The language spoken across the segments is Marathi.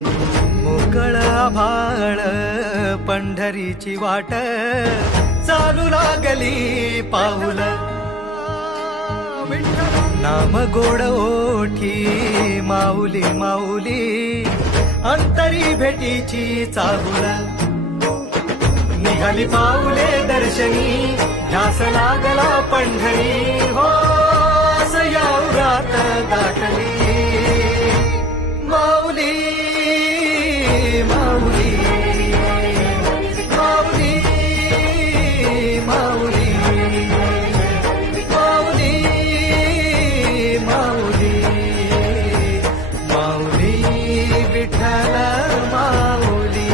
मोकळ आभाळ पंढरीची वाट चालू लागली पाऊल नाम गोड ओठी माऊली माऊली अंतरी भेटीची चाहुल निघाली पाऊले दर्शनी ध्यास लागला पंढरी हो सयावरात दाटली माऊली माऊली माऊली माऊली माऊली माऊली माऊली विठ्ठल माऊली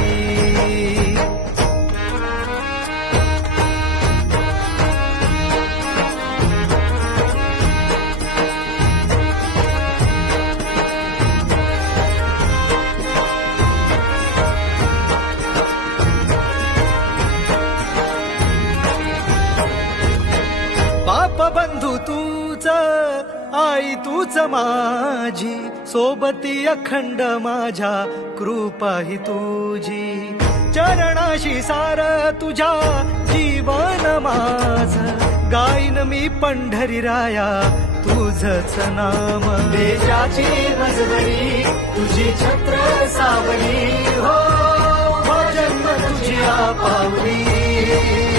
बाप बंधू तूच आई तूच माझी सोबती अखंड माझ्या कृपा ही तुझी चरणाशी सार तुझ्या जीवन माझ गाईन मी पंढरी राया तुझच नाम देशाची मजबरी तुझी छत्र सावली हो जन्म तुझी पावली